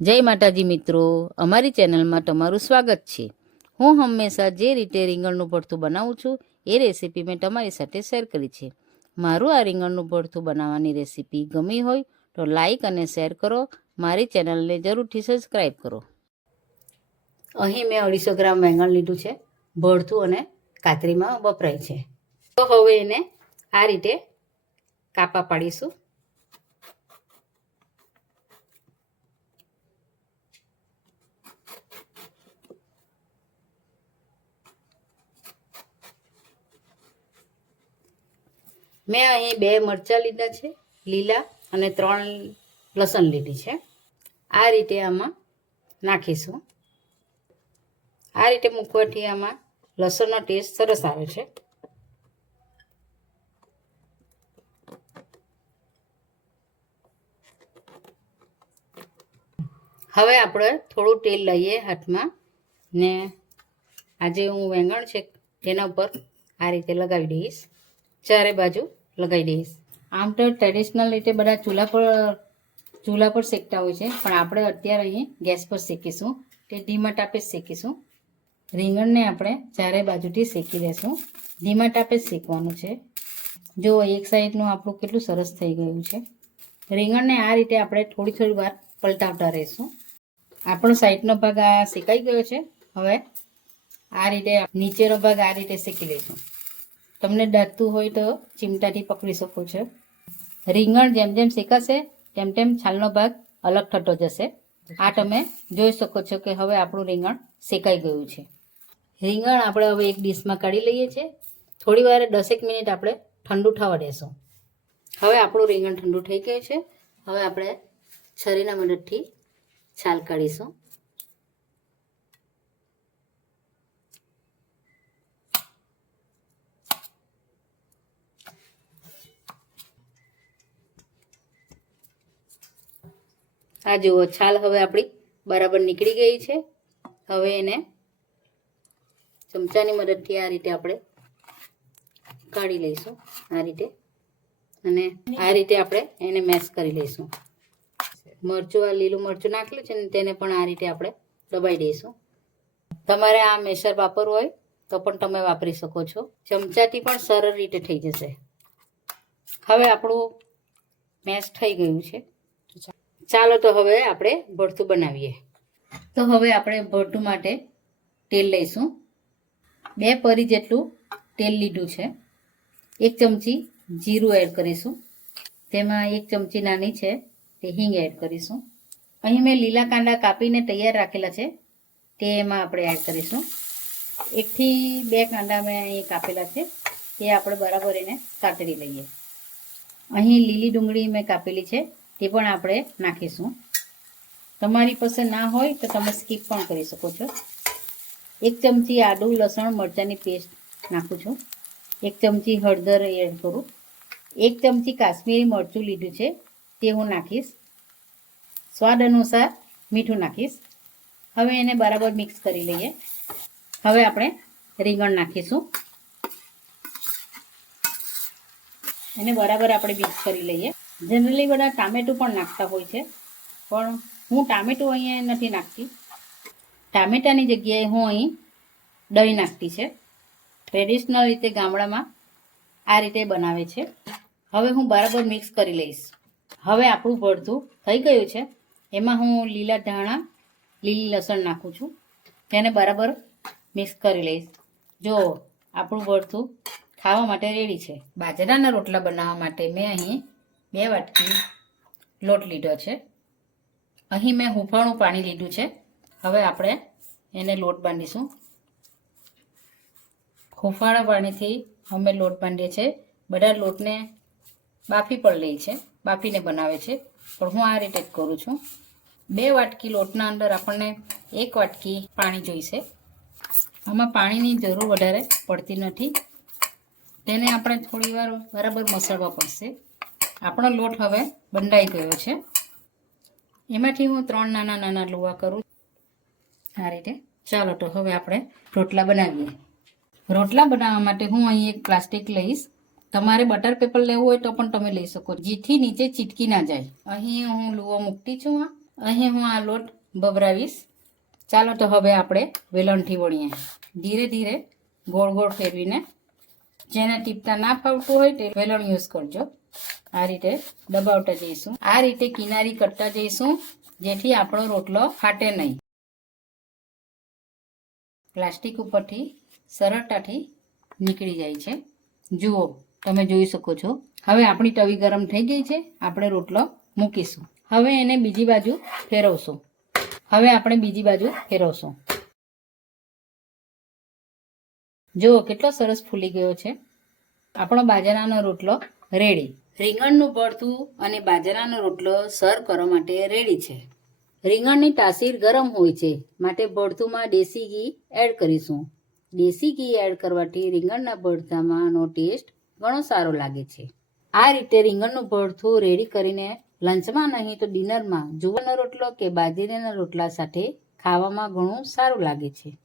જય માતાજી મિત્રો, અમારી ચેનલમાં તમારું સ્વાગત છે। હું હંમેશા જે રીતે રીંગણનું ભરથું બનાવું છું એ રેસીપી મેં તમારી સાથે શેર કરી છે। મારું આ રીંગણનું ભરથું બનાવવાની રેસીપી ગમી હોય તો લાઈક અને શેર કરો। મારી ચેનલને જરૂરથી સબસ્ક્રાઈબ કરો। અહીં મેં 250 ગ્રામ વેંગણ લીધું છે, ભરથું અને કાતરીમાં વપરાય છે। તો હવે એને આ રીતે કાપા પાડીશું। મેં અહીં 2 મરચાં લીધા છે લીલા અને 3 લસણ લીધી છે। આ રીતે આમાં નાખીશું। આ રીતે મૂકવાથી આમાં લસણનો ટેસ્ટ સરસ આવે છે। હવે આપણે થોડું તેલ લઈએ હાથમાં ને આજે હું વેંગણ છે તેના ઉપર આ રીતે લગાવી દઈશ। ચારે બાજુ લગાવી દઈશ। આમ તો ટ્રેડિશનલ રીતે બધા ચૂલા પર શેકતા હોય છે, પણ આપણે અત્યારે અહીં ગેસ પર શેકીશું। તે ધીમા તાપે જ શેકીશું। રીંગણને આપણે ચારે બાજુથી શેકી લેશું। ધીમા તાપે જ શેકવાનું છે। જો એક સાઈડનું આપણું કેટલું સરસ થઈ ગયું છે। રીંગણને આ રીતે આપણે થોડી વાર પલટાવતા રહીશું। આપણો સાઈડનો ભાગ આ શેકાઈ ગયો છે। હવે આ રીતે નીચેનો ભાગ આ રીતે શેકી લઈશું। તમને દાટતું હોય તો ચીમટાથી પકડી શકો છો। રીંગણ જેમ જેમ શેકાશે તેમ તેમ છાલનો ભાગ અલગ થતો જશે। આ તમે જોઈ શકો છો કે હવે આપણું રીંગણ શેકાઈ ગયું છે। રીંગણ આપણે હવે એક ડીશમાં કાઢી લઈએ છીએ। થોડી વાર 10 મિનિટ આપણે ઠંડુ થવા દેશું। હવે આપણું રીંગણ ઠંડુ થઈ ગયું છે। હવે આપણે છરીના મદદથી છાલ કાઢીશું। આ જુઓ, છાલ હવે આપણી બરાબર નીકળી ગઈ છે। હવે એને ચમચાની મદદથી આ રીતે આપણે કાઢી લઈશું। આ રીતે અને આ રીતે આપણે એને મેશ કરી લઈશું। મરચું, આ લીલું મરચું નાખેલું છે ને તેને પણ આ રીતે આપણે દબાઈ દઈશું। તમારે આ મેશર વાપરવું હોય તો પણ તમે વાપરી શકો છો। ચમચાથી પણ સરળ રીતે થઈ જશે। હવે આપણું મેશ થઈ ગયું છે। ચાલો તો હવે આપણે ભરથું બનાવીએ। તો હવે આપણે ભરથું માટે તેલ લઈશું। 2 પરી જેટલું તેલ લીધું છે। 1 ચમચી જીરું એડ કરીશું। તેમાં 1 ચમચી નાની છે તે હિંગ એડ કરીશું। અહીં મેં લીલા કાંદા કાપીને તૈયાર રાખેલા છે તે એમાં આપણે એડ કરીશું। 1 થી 2 કાંદા મેં અહીં કાપેલા છે તે આપણે બરાબર એને સાતળી લઈએ। અહીં લીલી ડુંગળી મેં કાપેલી છે તે પણ આપણે નાખીશું। તમારી પાસે ના હોય તો તમે સ્કીપ પણ કરી શકો છો। 1 ચમચી આદું લસણ મરચાંની પેસ્ટ નાખું છું। 1 ચમચી હળદર એડ કરું। 1 ચમચી કાશ્મીરી મરચું લીધું છે તે હું નાખીશ। સ્વાદ અનુસાર મીઠું નાખીશ। હવે એને બરાબર મિક્સ કરી લઈએ। હવે આપણે રીંગણ નાખીશું। એને બરાબર આપણે મિક્સ કરી લઈએ। જનરલી બધા ટામેટું પણ નાખતા હોય છે, પણ હું ટામેટું અહીંયા નથી નાખતી। ટામેટાની જગ્યાએ હું અહીં દહીં નાખતી છે। ટ્રેડિશનલ રીતે ગામડામાં આ રીતે બનાવે છે। હવે હું બરાબર મિક્સ કરી લઈશ। હવે આપણું ભરથું થઈ ગયું છે। એમાં હું લીલા ધાણા, લીલી લસણ નાખું છું। તેને બરાબર મિક્સ કરી લઈશ। જો આપણું ભરથું ખાવા માટે રેડી છે। બાજરાના રોટલા બનાવવા માટે મેં અહીં 2 વાટકી લોટ લીધો છે। અહીં મેં હુંફાળું પાણી લીધું છે। હવે આપણે એને લોટ બાંધીશું। હુંફાળા પાણીથી અમે લોટ બાંધીએ છીએ। બધા લોટને બાફી પણ લે છે, બાફીને બનાવે છે, પણ હું આ રીતે જ કરું છું। 2 વાટકી લોટના અંદર આપણને 1 વાટકી પાણી જોઈશે। આમાં પાણીની જરૂર વધારે પડતી નથી। તેને આપણે થોડી વાર બરાબર મસળવા પડશે। આપણો લોટ હવે બંધાઈ ગયો છે। એમાંથી હું 3 નાના નાના લુવા કરું આ રીતે। ચાલો તો હવે આપણે રોટલા બનાવીએ। રોટલા બનાવવા માટે હું અહીં એક પ્લાસ્ટિક લઈશ। તમારે બટર પેપર લેવું હોય તો પણ તમે લઈ શકો, જેથી નીચે ચીટકી ના જાય। અહીં હું લુવો મૂકતી છું। અહીં હું આ લોટ ભભરાવીશ. ચાલો તો હવે આપણે વેલણથી વણીએ. ધીરે ધીરે ગોળ ગોળ ફેરવીને, જેને ટીપતા ના ફાવતું હોય તે વેલણ યુઝ કરજો. આ રીતે દબાવતા જઈશું. આ રીતે કિનારી કરતા જઈશું, જેથી આપણો રોટલો ફાટે નહીં. પ્લાસ્ટિક ઉપરથી સરળતાથી નીકળી જાય છે. જુઓ, તમે જોઈ શકો છો. હવે આપણી તવી ગરમ થઈ ગઈ છે. આપણે રોટલો મૂકીશું. હવે એને બીજી બાજુ ફેરવશું. જુઓ કેટલો સરસ ફૂલી ગયો છે આપણો બાજરાનો રોટલો રેડી. રીંગણનું ભરથું અને બાજરાનો રોટલો સર્વ કરવા માટે રેડી છે. રીંગણની તાસીર ગરમ હોય છે, માટે ભરથુંમાં દેશી ઘી એડ કરીશું. દેશી ઘી એડ કરવાથી રીંગણના ભરથામાંનો ટેસ્ટ ઘણો સારો લાગે છે. આ રીતે રીંગણનું ભરથું રેડી કરીને લંચમાં નહીં તો ડિનરમાં જુવારનો રોટલો કે બાજરીના રોટલા સાથે ખાવામાં ઘણું સારું લાગે છે.